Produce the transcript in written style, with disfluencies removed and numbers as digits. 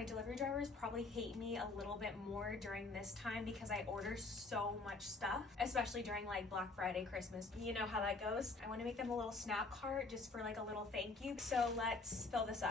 my delivery drivers probably hate me a little bit more during this time because I order so much stuff, especially during like Black Friday, Christmas. You know how that goes. I want to make them a little snap cart just for like a little thank you. So let's fill this up.